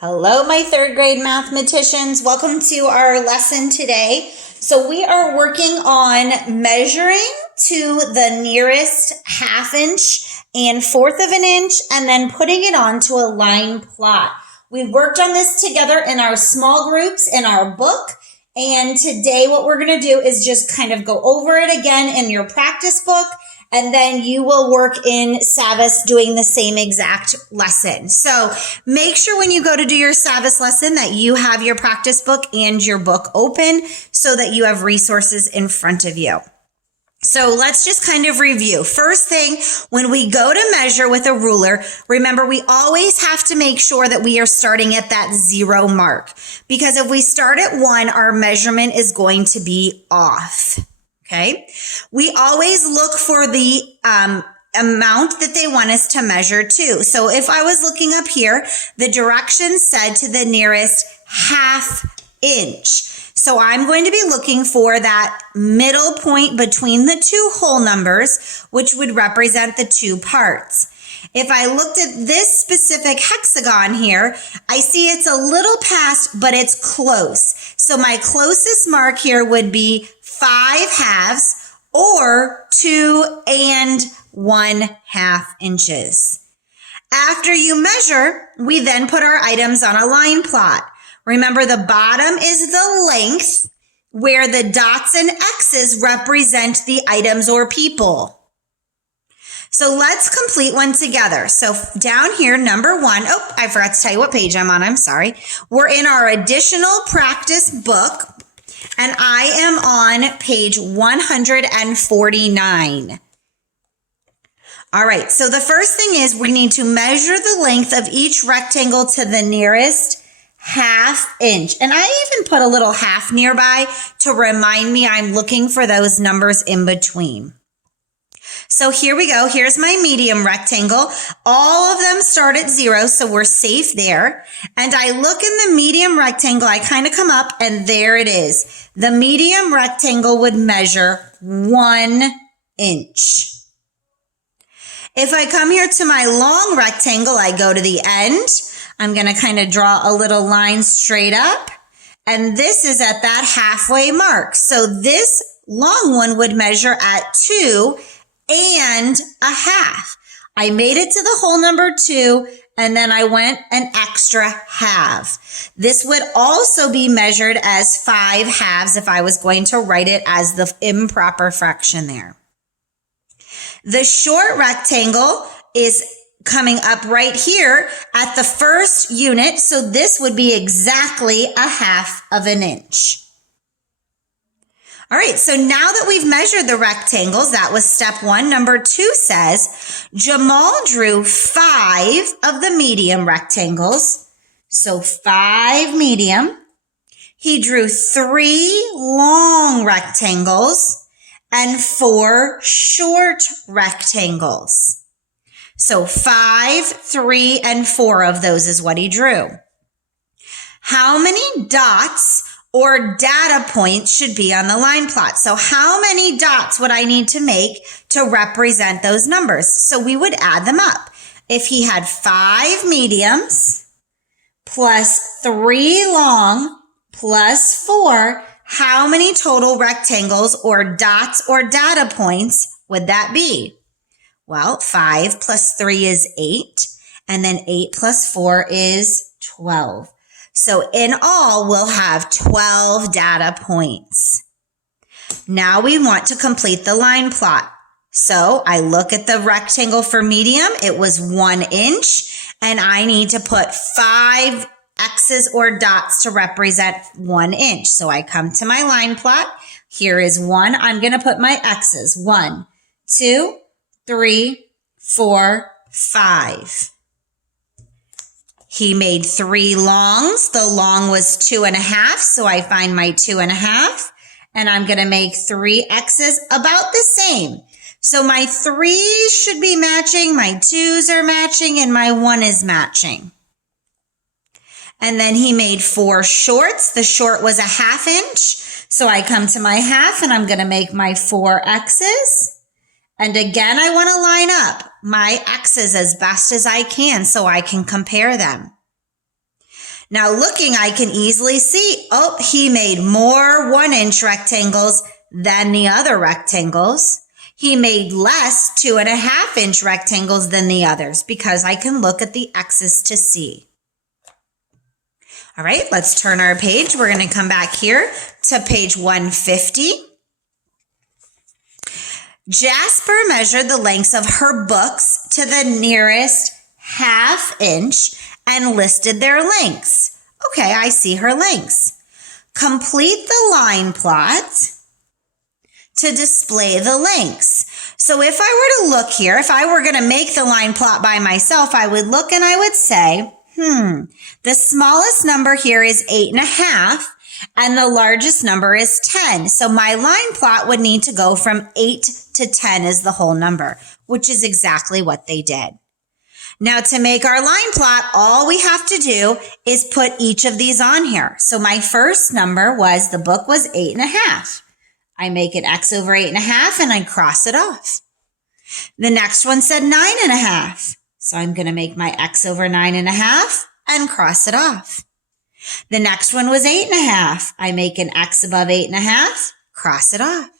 Hello, my third grade mathematicians. Welcome to our lesson today. So we are working on measuring to the nearest half inch and fourth of an inch and then putting it onto a line plot. We've worked on this together in our small groups in our book. And today what we're going to do is just kind of go over it again in your practice book. And then you will work in Savvas doing the same exact lesson. So make sure when you go to do your Savvas lesson that you have your practice book and your book open so that you have resources in front of you. So let's just kind of review. First thing, when we go to measure with a ruler, remember we always have to make sure that we are starting at that 0 mark. Because if we start at 1, our measurement is going to be off. Okay. We always look for the amount that they want us to measure to. So if I was looking up here, the directions said to the nearest half inch. So I'm going to be looking for that middle point between the two whole numbers, which would represent the two parts. If I looked at this specific hexagon here, I see it's a little past, but it's close. So my closest mark here would be 5 halves or 2 1/2 inches. After you measure, we then put our items on a line plot. Remember, the bottom is the length where the dots and X's represent the items or people. So let's complete one together. So down here, number 1, I forgot to tell you what page I'm on. I'm sorry. We're in our additional practice book, and I am on page 149. All right, so the first thing is we need to measure the length of each rectangle to the nearest half inch. And I even put a little half nearby to remind me I'm looking for those numbers in between. So here we go. Here's my medium rectangle. All of them start at 0, so we're safe there. And I look in the medium rectangle, I kind of come up, and there it is. The medium rectangle would measure 1 inch. If I come here to my long rectangle, I go to the end. I'm going to kind of draw a little line straight up. And this is at that halfway mark. So this long one would measure at 2 1/2. I made it to the whole number 2, and then I went an extra half. This would also be measured as 5 halves if I was going to write it as the improper fraction there. The short rectangle is coming up right here at the first unit, so this would be exactly 1/2 of an inch. All right, so now that we've measured the rectangles, that was step 1. Number 2 says, Jamal drew 5 of the medium rectangles. So 5 medium. He drew 3 long rectangles and 4 short rectangles. So 5, 3, and 4 of those is what he drew. How many dots or data points should be on the line plot? So how many dots would I need to make to represent those numbers? So we would add them up. If he had 5 mediums plus 3 long plus 4, how many total rectangles or dots or data points would that be? Well, 5 plus 3 is 8, and then 8 plus 4 is 12. So in all, we'll have 12 data points. Now we want to complete the line plot. So I look at the rectangle for medium. It was 1 inch, and I need to put 5 X's or dots to represent 1 inch. So I come to my line plot. Here is 1. I'm going to put my X's. 1, 2, 3, 4, 5. He made 3 longs. The long was 2 1/2. So I find my 2 1/2, and I'm going to make 3 X's about the same. So my 3's should be matching, my 2's are matching, and my 1 is matching. And then he made 4 shorts. The short was 1/2 inch. So I come to my half, and I'm going to make my 4 X's. And again, I want to line up my X's as best as I can so I can compare them. Now looking, I can easily see, oh, he made more 1-inch rectangles than the other rectangles. He made less 2.5-inch rectangles than the others because I can look at the X's to see. All right, let's turn our page. We're going to come back here to page 150. Jasper measured the lengths of her books to the nearest 1/2 inch and listed their lengths. Okay, I see her lengths. Complete the line plot to display the lengths. So if I were to look here, if I were going to make the line plot by myself, I would look and I would say, the smallest number here is 8.5 and the largest number is 10. So my line plot would need to go from 8 to 10 as the whole number, which is exactly what they did. Now to make our line plot, all we have to do is put each of these on here. So my first number was, the book was 8.5. I make it X over 8.5 and I cross it off. The next one said 9.5. So I'm going to make my X over 9.5 and cross it off. The next one was 8.5. I make an X above 8.5, cross it off.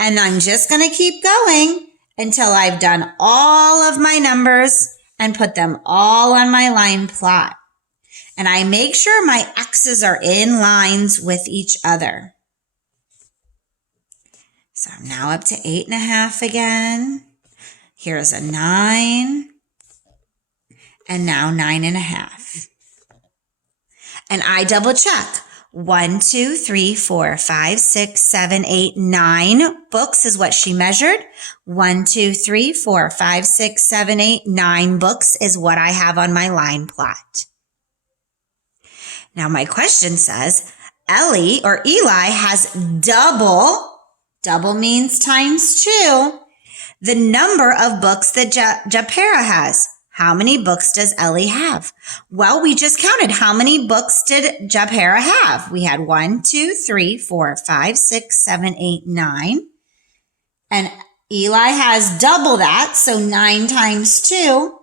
And I'm just going to keep going until I've done all of my numbers and put them all on my line plot. And I make sure my X's are in lines with each other. So I'm now up to 8.5 again. Here's a 9. And now 9.5. And I double check. 1, 2, 3, 4, 5, 6, 7, 8, 9 books is what she measured. 1, 2, 3, 4, 5, 6, 7, 8, 9 books is what I have on my line plot. Now my question says, Eli has double means times 2, the number of books that Japera has. How many books does Eli have? Well, we just counted. How many books did Japera have? We had 1, 2, 3, 4, 5, 6, 7, 8, 9. And Eli has double that, so 9 times 2.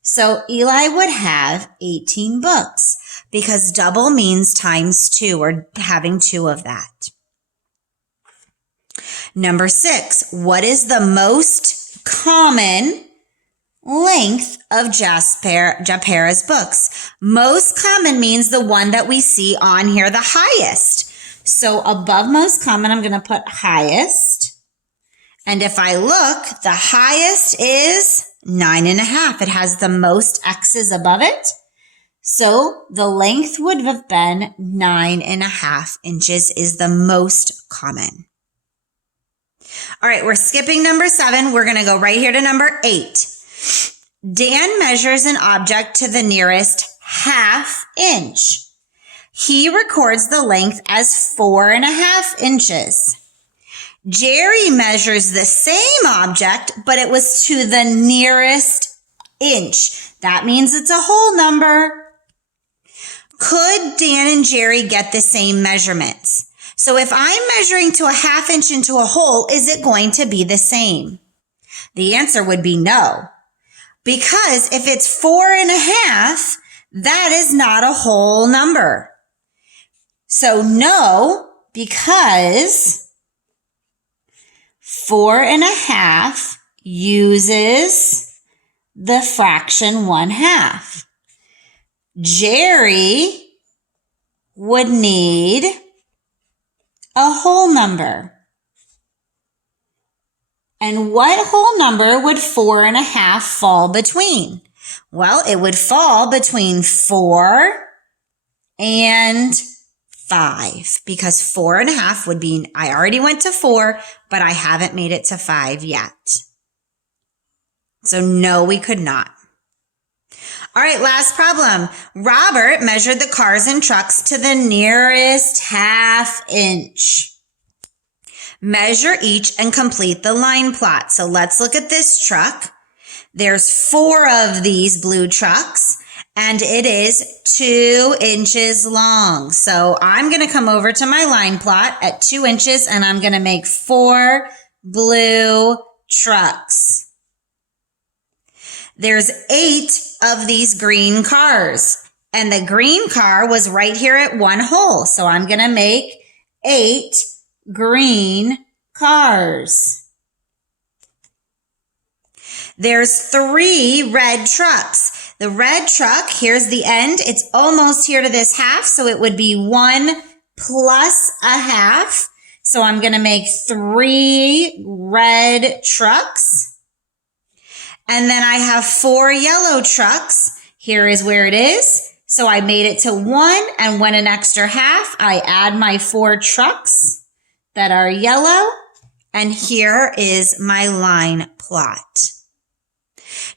So Eli would have 18 books because double means times 2 or having 2 of that. Number 6, what is the most common length of Japera's books? Most common means the one that we see on here, the highest. So above most common, I'm going to put highest. And if I look, the highest is 9.5. It has the most X's above it. So the length would have been 9.5 inches is the most common. All right, we're skipping number 7. We're going to go right here to number 8. Dan measures an object to the nearest 1/2 inch. He records the length as 4.5 inches. Jerry measures the same object, but it was to the nearest inch. That means it's a whole number. Could Dan and Jerry get the same measurements? So if I'm measuring to a 1/2 inch into a hole, is it going to be the same? The answer would be no. Because if it's 4.5, that is not a whole number. So no, because 4.5 uses the fraction 1/2. Jerry would need a whole number. And what whole number would 4.5 fall between? Well, it would fall between 4 and 5 because 4.5 would be, I already went to 4, but I haven't made it to 5 yet. So no, we could not. All right, last problem. Robert measured the cars and trucks to the nearest 1/2 inch. Measure each and complete the line plot. So let's look at this truck. There's 4 of these blue trucks and it is 2 inches long. So I'm going to come over to my line plot at 2 inches and I'm going to make 4 blue trucks. There's 8 of these green cars. And the green car was right here at 1 hole. So I'm going to make 8 green cars. There's 3 red trucks. The red truck, here's the end. It's almost here to this half. So it would be 1 plus a half. So I'm going to make 3 red trucks. And then I have 4 yellow trucks. Here is where it is. So I made it to 1 and went an extra half. I add my 4 trucks that are yellow. And here is my line plot.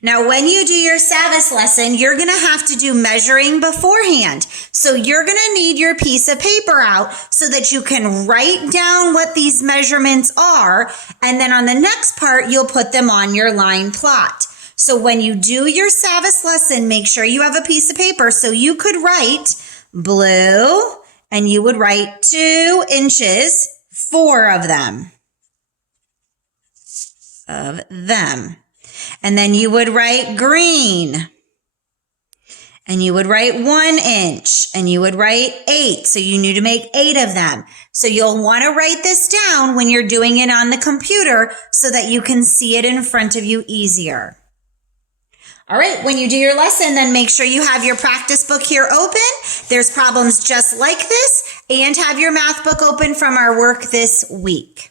Now, when you do your Savvas lesson, you're going to have to do measuring beforehand. So you're going to need your piece of paper out so that you can write down what these measurements are. And then on the next part, you'll put them on your line plot. So when you do your Savvas lesson, make sure you have a piece of paper. So you could write blue and you would write 2 inches, 4 of them. And then you would write green and you would write 1 inch and you would write 8. So you need to make 8 of them. So you'll want to write this down when you're doing it on the computer so that you can see it in front of you easier. All right, when you do your lesson, then make sure you have your practice book here open. There's problems just like this, and have your math book open from our work this week.